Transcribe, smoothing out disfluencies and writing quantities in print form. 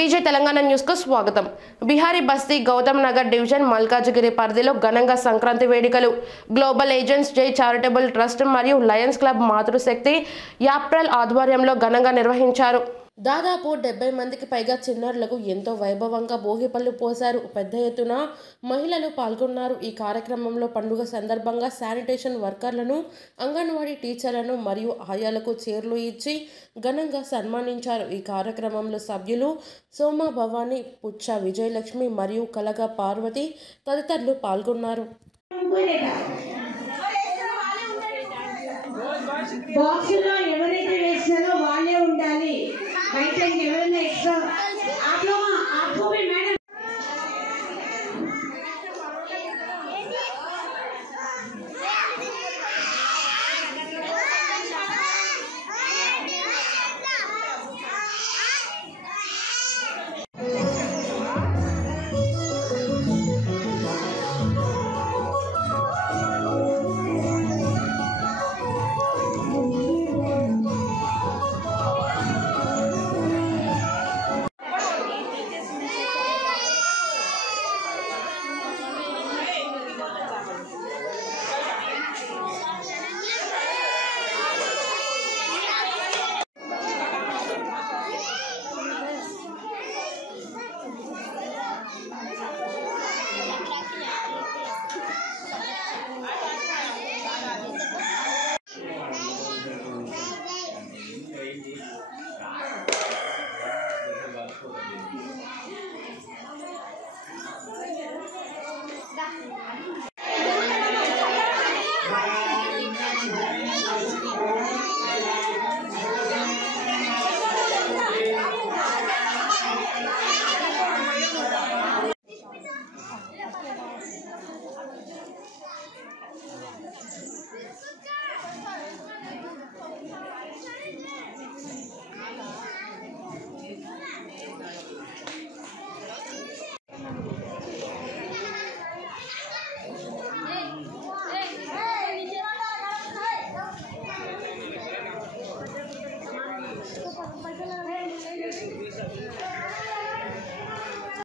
Vijay Telangana news కు స్వాగతం. బిహారీ బస్తీ గౌతమ్ నగర్ డివిజన్ మల్కాజ్గిరి పరిధిలో ఘనంగా సంక్రాంతి వేడుకలు గ్లోబల్ ఏజెంట్స్ జై చారిటబుల్ ట్రస్ట్ మరియు లయన్స్ క్లబ్ మాతృశక్తి యాప్రల్ ఆధ్వర్యంలో ఘనంగా నిర్వహించారు. దాదాపు 70 మందికి పైగా చిన్నారులకు ఎంతో వైభవంగా భోగిపళ్ళు పోశారు. పెద్ద ఎత్తున మహిళలు పాల్గొన్నారు. ఈ కార్యక్రమంలో పండుగ సందర్భంగా శానిటేషన్ వర్కర్లను, అంగన్వాడీ టీచర్లను మరియు ఆయాలకు చీరలు ఇచ్చి ఘనంగా సన్మానించారు. ఈ కార్యక్రమంలో సభ్యులు సోమ భవానీ, పుచ్చ విజయలక్ష్మి మరియు కలగ పార్వతి తదితరులు పాల్గొన్నారు. బాక్సులో ఎవరైతే వేస్తారో వాళ్ళే ఉండాలి. బయట ఎవరైనా ఎక్స్ట్రా